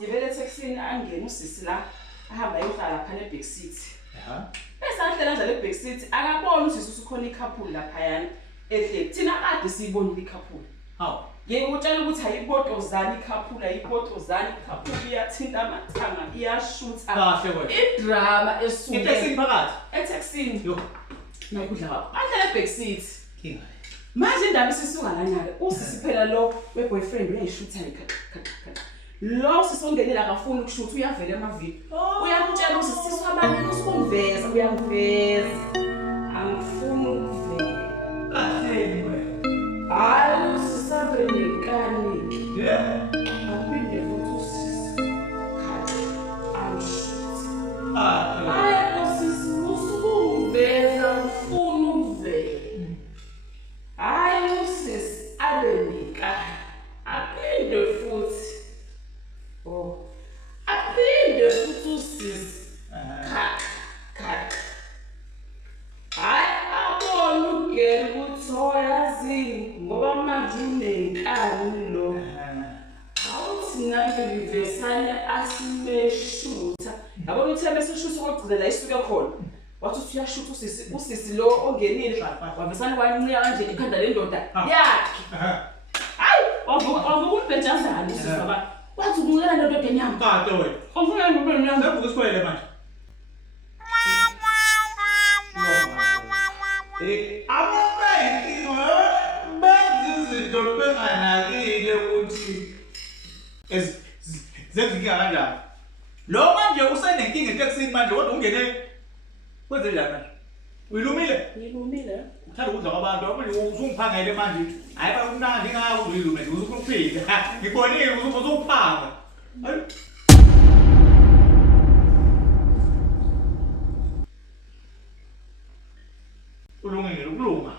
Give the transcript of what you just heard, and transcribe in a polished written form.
Ngibele etheksini angene usisi la ahamba eyohlala phana eBack City. Bese ahlela njalo eBack City akabona usisi usukhona ikhapuli laphayana ehleli. Thina kade siyibonile ikhapuli. Hawu. Ngeke utshela ukuthi ayibotozani ikhapuli ayibotozani ikhapuli iyathinta amathanga iyashutha. Kahle wena. Idrama esuke. Etheksini phakathi. Etheksini. Yo. Nakudla kwakho. Ahlela eBack City. Kinga. Manje indaba isisuka lanyaka usisi phela lo weboyfriend uyayishutha lo sisongenela akafuni ukushutha uyavela emavidiyo uyamtshela usisi swabani usibomveza uyamveza angifuni ukuvela Kahleni wena. hayi usisave nekani Yeah. aphinde futhi usisi khathi amshutha Ah. hayi usisi usibomveza ngifuni ukuvela hayi usisi abenika aphinde futhi aphinde futhi usisi kha hayi abona ugeri ukuthi oyazini ngoba manje unenkani lo awuthi nange livesane asimeshutha yabona uthe meseshutha kokugcinela isuke khona wathi uyashutha usisi lo ongenile wavesane kwancika kanje ikhanda lendoda yakhe hayi wavuka ubhejazana usisi baba wathi ukungena ndoda enyama Kade wena. ufuna ndoda enyama Sevuka isikwele manje. Abafeki benza izinto benganakile ukuthi zenzinga kanjani. Lo manje usenenkinga eTexini manje kodwa ungene kwenze njani manje? Uyilumile? ngilumile Uthanda ukudla kwabantu manje usungiphangele manje. Hayi bakumnandi ngaka uyilume nje usukuphila. Ngibonile usuphanga. Hayi. Ulungile ukulunga.